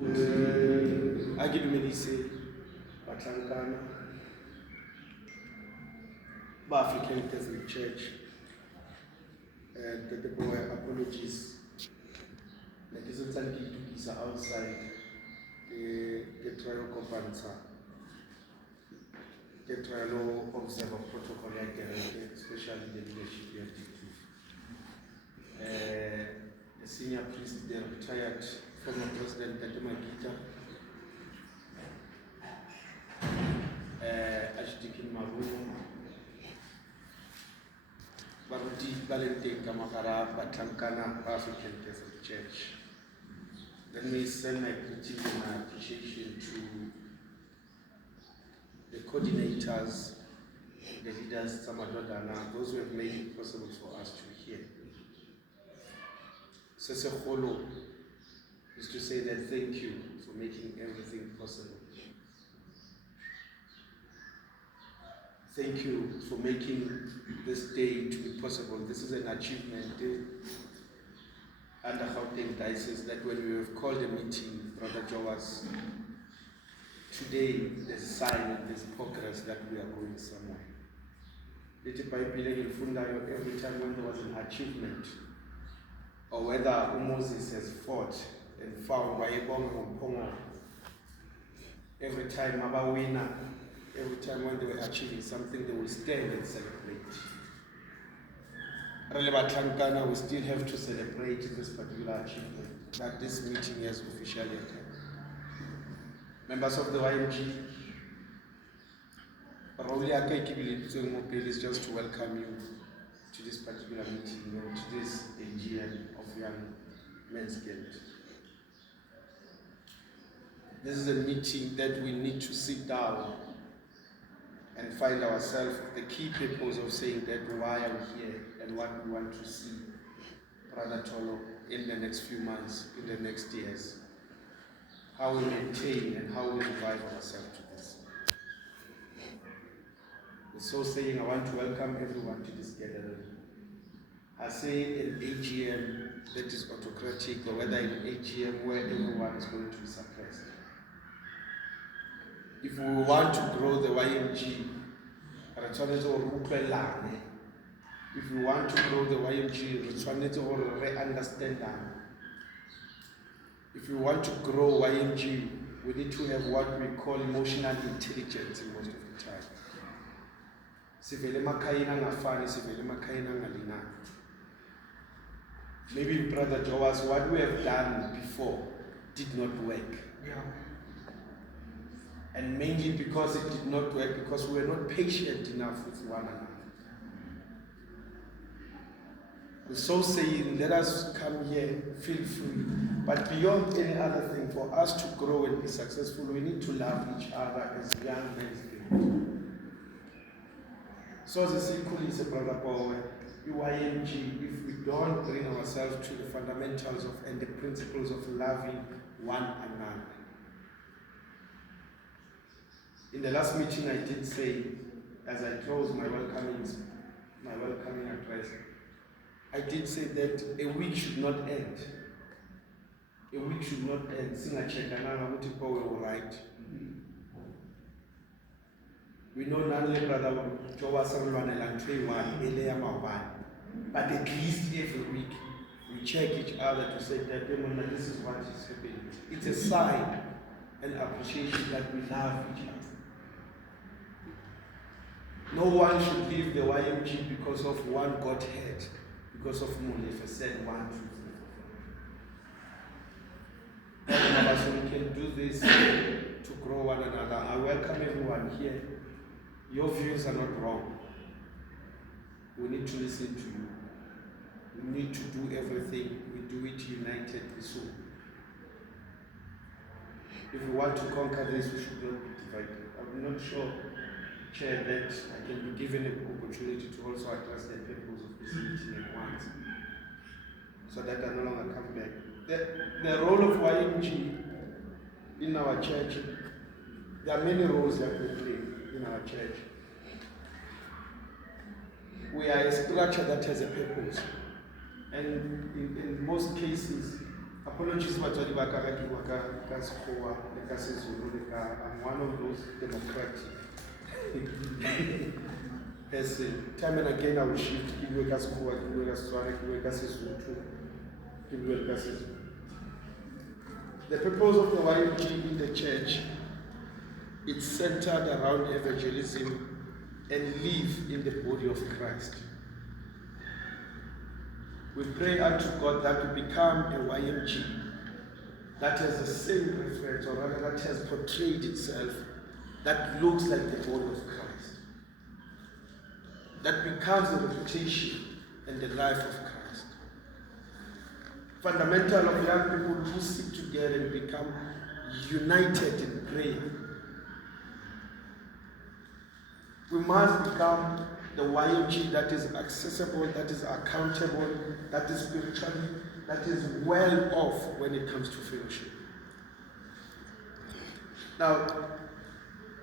A ke dumedise bahlankana ba African Catholic Church. The boy apologies. Ne ke sentse ke itukisa outside the trial conference. The trial observer protocol ya kereke, especially the leadership ya DQ. The senior priest, the retired former president Tate Magita, Archdeacon Marumo, baruti balenteng ka magara bahlankana ba African Catholic Church. Let me send my greeting and my appreciation to the coordinators, the leaders, Samadodana, those who have made it possible for us to hear. Sesekolo is to say that thank you for making everything possible. Thank you for making this day to be possible. This is an achievement under Gauteng Diocese that when we have called a meeting, Brother Jowas, today there's a sign and there's progress that we are going somewhere. Every time when there was an achievement, or whether Moses has fought and found every time Abba winner, every time when they were achieving something, they will stand and celebrate. We still have to celebrate this particular achievement that this meeting has officially occurred. Members of the YMG, is just to welcome you to this particular meeting and to this AGM of Young Men's Guild. This is a meeting that we need to sit down and find ourselves the key purpose of saying that why I'm here and what we want to see Brother Tolo in the next few months, in the next years. How we maintain and how we revive ourselves to this. So saying I want to welcome everyone to this gathering. I say an AGM that is autocratic or whether an AGM where everyone is going to be suppressed. If we want to grow the YMG, if we want to grow the YMG, we understand that. If we want to grow YMG, we need to have what we call emotional intelligence in most of the time. Maybe Brother Jowas, what we have done before did not work. Yeah. And mainly because it did not work, because we were not patient enough with one another. So saying, let us come here, feel free. But beyond any other thing, for us to grow and be successful, we need to love each other as young men. So this equally is a brother Paul, YMG, if we don't bring ourselves to the fundamentals of and the principles of loving one another. In the last meeting I did say, as I close my welcoming address, I did say that a week should not end. A week should not end. Right. We know none brother but at least every week we check each other to say that this is what is happening. It's a sign and appreciation that we love each other. No one should leave the YMG because of one Godhead, because of Mulefa said 1, 2, 3, 4. All of us, we can do this to grow one another. I welcome everyone here. Your views are not wrong. We need to listen to you. We need to do everything. We do it unitedly soon. If we want to conquer this, we should not be divided. I'm not sure, Chair, that I can be given an opportunity to also address the purpose of this meeting at once, so that I no longer come back. The role of YMG in our church, there are many roles that we play in our church. We are a structure that has a purpose, and in most cases, Apologies batswadi ba ka ke bua ka Sekgowa le ka Sezulu le ka I'm one of those democratic person. Time and again I will shift ke bue ka Sekgowa, ke bue ka Setswana, ke bue ka Sesotho, ke bue ka Sezulu. The purpose of the YMG in the church, it's centered around evangelism and live in the body of Christ. We pray unto God that we become a YMG that has the same reference, or rather that has portrayed itself, that looks like the body of Christ, that becomes the reputation and the life of Christ. Fundamental of young people who sit together and become united in prayer. We must become the YMG that is accessible, that is accountable, that is spiritually, that is well off when it comes to fellowship. Now,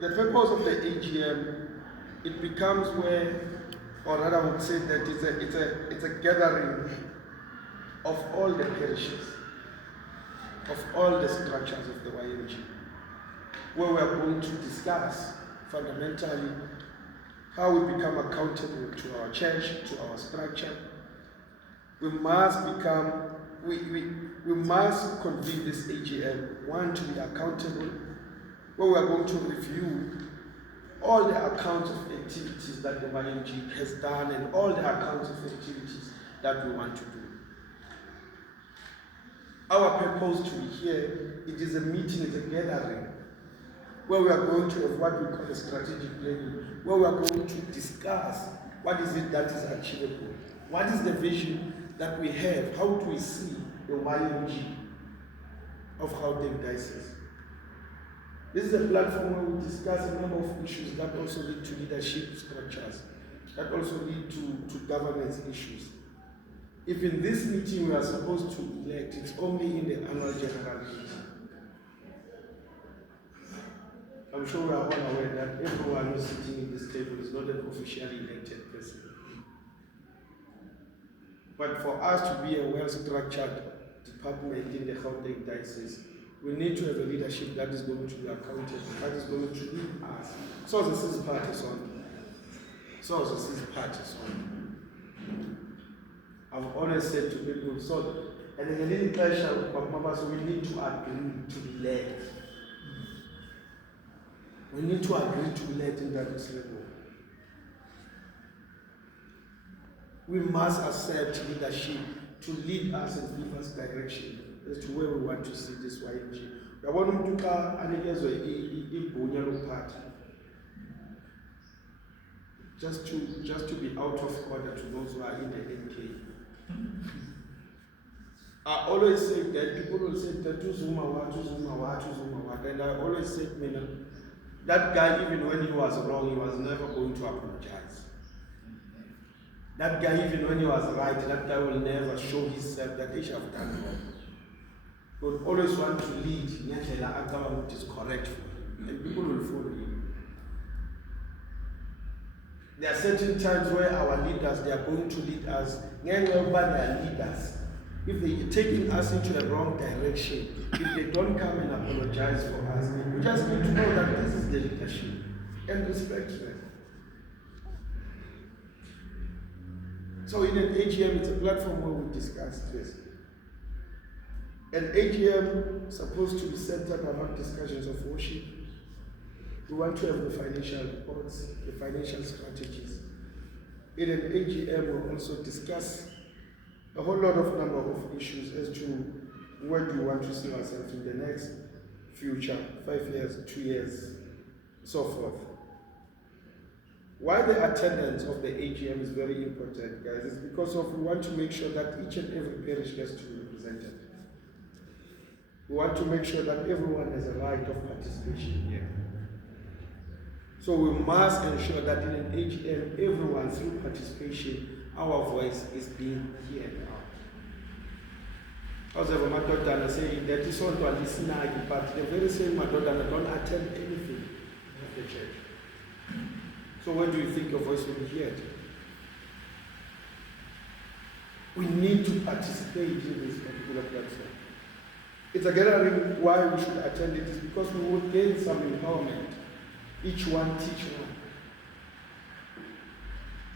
the purpose of the AGM, it becomes where, or rather I would say that it's a gathering of all the parishes, of all the structures of the YMG, where we are going to discuss fundamentally how we become accountable to our church, to our structure. We must become, we must convene this AGM, one, to be accountable, where we are going to review all the accounts of activities that the YMG has done and all the accounts of activities that we want to do. Our purpose to be here, it is a meeting, it's a gathering, where we are going to have what we call a strategic planning, where we are going to discuss what is it that is achievable, what is the vision that we have, how do we see the YMG of Gauteng Diocese. This is a platform where we discuss a number of issues that also lead to leadership structures, that also lead to governance issues. If in this meeting we are supposed to elect, it's only in the annual general meeting. I'm sure we are all aware that everyone who's sitting in this table is not an officially elected person. But for us to be a well-structured department in the Gauteng Diocese, we need to have a leadership that is going to be accountable, that is going to lead us. So this is part is on. So this is part is on. I've always said to people, so, and then a little pressure, so we need to agree to be led. We need to agree to be led in that level. We must accept leadership to lead us and give us direction as to where we want to see this YMG. We want to just to be out of order to those who are in the NK. I always say that people will say that and I always say, that guy, even when he was wrong, he was never going to apologize. That guy, even when he was right, that guy will never show himself that he should have done wrong. He would always want to lead, what is correct for him, and people will follow him. There are certain times where our leaders, they are going to lead us, they are leaders. If they are taking us into a wrong direction, if they don't come and apologize for us, we just need to know that this is the leadership and respect them. So in an AGM, it's a platform where we discuss this. An AGM is supposed to be centered around discussions of worship. We want to have the financial reports, the financial strategies. In an AGM, we'll also discuss a whole lot of number of issues as to where do we want to see ourselves in the next future, 5 years, 2 years, so forth. Why the attendance of the AGM is very important, guys, is because we want to make sure that each and every parish gets to be represented. We want to make sure that everyone has a right of participation here. So we must ensure that in an AGM, everyone through participation, our voice is being heard out. However, Madonna saying that is all to listen, but the very same Madonna don't attend anything of the church. So when do you think your voice will be heard? We need to participate in this particular platform. It's a gathering. Why we should attend it is because we will gain some empowerment. Each one teach one.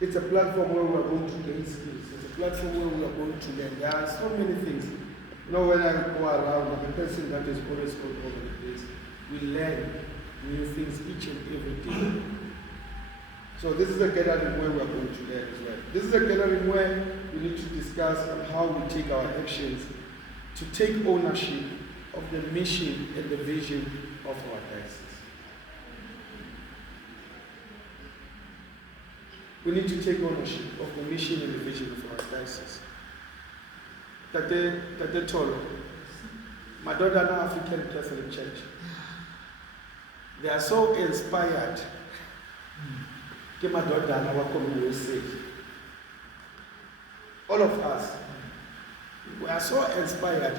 It's a platform where we are going to gain skills. It's a platform where we are going to learn. There are so many things. You know, when I go around, I'm a person that is always all over the place. We learn new things each and every day. So this is a gathering where we are going to learn as well. This is a gathering where we need to discuss on how we take our actions to take ownership of the mission and the vision of our diocese. We need to take ownership of the mission and the vision of our diocese. Tate Tolo, Madonna African Catholic Church, they are so inspired. All of us, we are so inspired.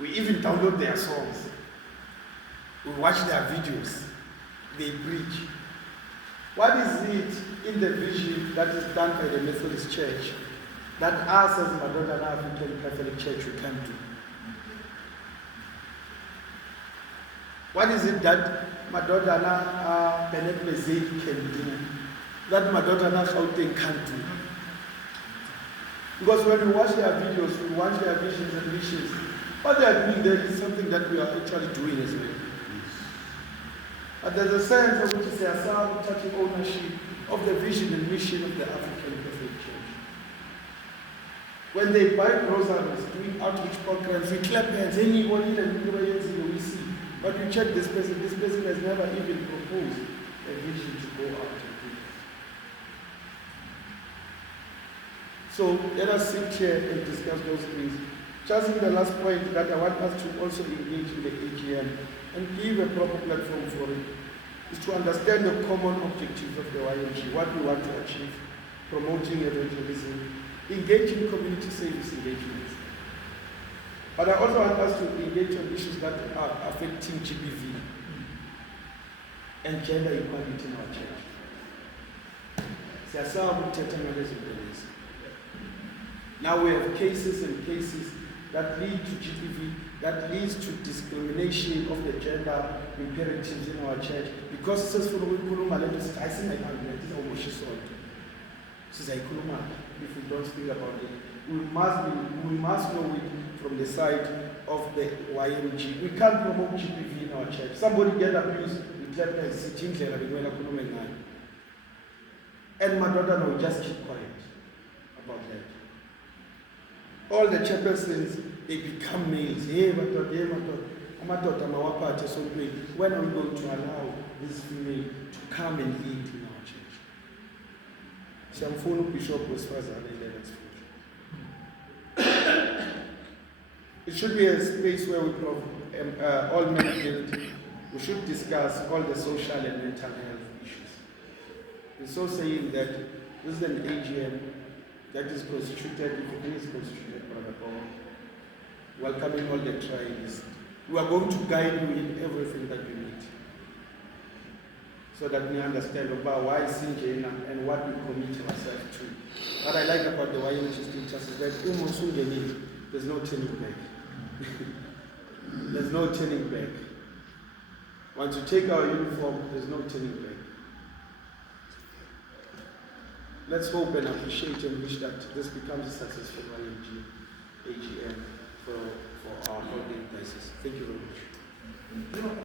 We even download their songs. We watch their videos. They preach. What is it in the vision that is done by the Methodist Church that us as Madonna African Catholic Church we can do? What is it that Madonna Bennett Mezei can do that Madonna Gauteng can't do? Because when we watch their videos, we watch their visions and missions, what they are doing there is something that we are actually doing as well. But there's a sense of which is ourselves taking ownership of the vision and mission of the African Catholic Church. When they buy groceries, doing outreach programs, we clap hands, anybody that we see. But we check this person has never even proposed a vision to go out and do. So let us sit here and discuss those things. Just in the last point that I want us to also engage in the AGM and give a proper platform for it, is to understand the common objectives of the YMG, what we want to achieve, promoting evangelism, engaging community service engagements. But I also want us to engage on issues that are affecting GBV and gender equality in our church. Now we have cases and cases that lead to GBV, that leads to discrimination of the gender imperatives in our church. Because it says, if we don't speak about it, we must know it from the side of the YMG. We can't promote GBV in our church. Somebody get abused, we clap and sitting there and Madonna will just keep quiet about that. All the chairpersons, they become males. Hey, when are we going to allow this female to come and lead in our church? Shamfunu Bishop was further and let us It should be a space where we all men build. We should discuss all the social and mental health issues. It's so saying that this is an AGM that is constituted, if it is constituted, Brother Paul, welcoming all the tribes. We are going to guide you in everything that you need, so that we understand about why Sinjena and what we commit ourselves to. What I like about the YMG teachers is that there's no turning back. There's no turning back. Once you take our uniform, there's no turning back. Let's hope and appreciate and wish that this becomes a successful YMG AGM for our holding places. Thank you very much.